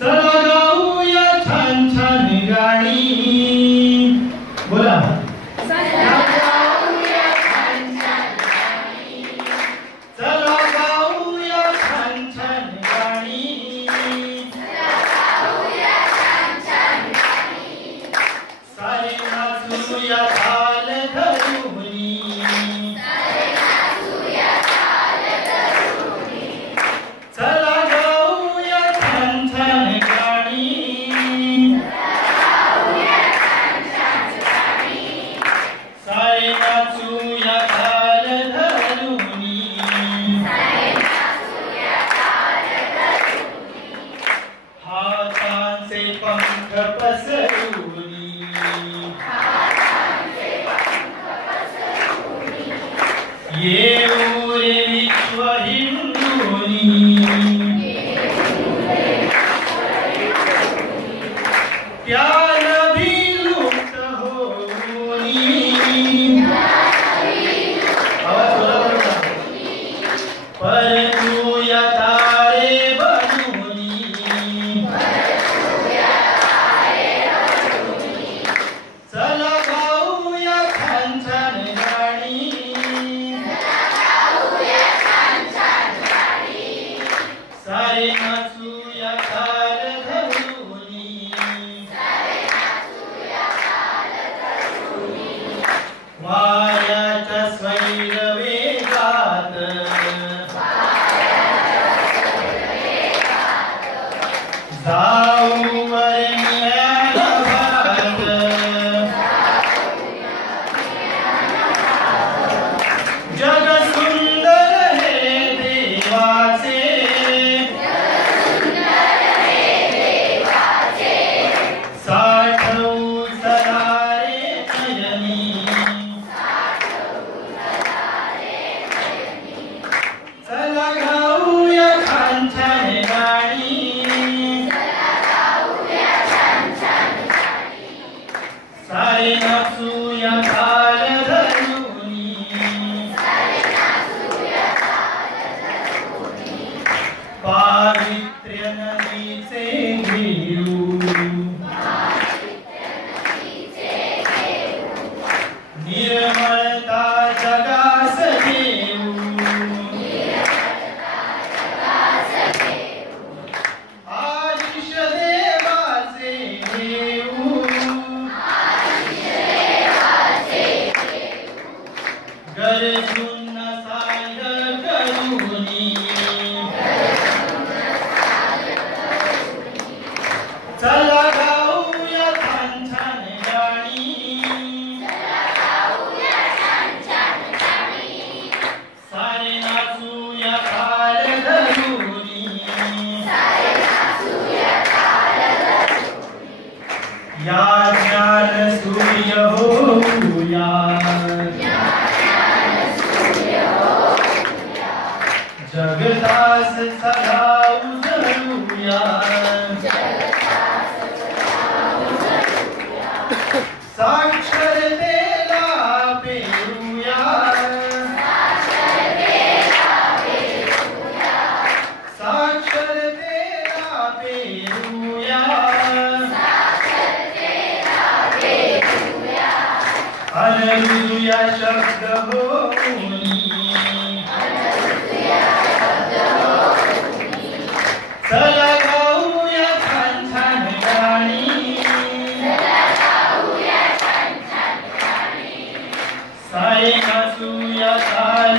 चला गाऊया छान छान गाणी. बोला. चला गाऊया छान छान गाणी. चला गाऊया छान छान गाणी. चला गाऊया छान छान गाणी. सारे नाचूया ताल धरूनी. सारे नाचूया ताल धरूनी. चला गाऊया छान छान गाणी. सारे नाचूया ताल धरूनी. हातांचे पंख पसरूनी. येऊ रे विश्व हिंदूनी. त्याला भी लुप्त होऊनी. आवाज बोला बरं. परतूया तारे बनूनी. चला गाऊया छान छान गाणी. सारे नाचूया ताल धरूनी. वाऱ्याच्या स्वैर वेगात जाऊ वरण्याला भात. जग सुंदर हे देवाचे. साठवू चला रे नयनी. चला गाऊया छान छान गाणी. सारे नाचूया ताल धरूनी. पावित्र्य नदीचे घेऊ. निर्मळता जगास देऊ. आयुष देवाचे देऊ. गरजूंना साध करूनी. चला गाऊया छान छान गाणी. सारे नाचूया ताल धरूनी. या ज्ञान सूर्य होऊया. जगतास सदा उजळूया. साक्षरतेला पेरूया. साक्षरतेला पेरूया. अनरूया शब्द होऊनी. चला गाऊया छान छान गाणी. सारे नाचूया ताल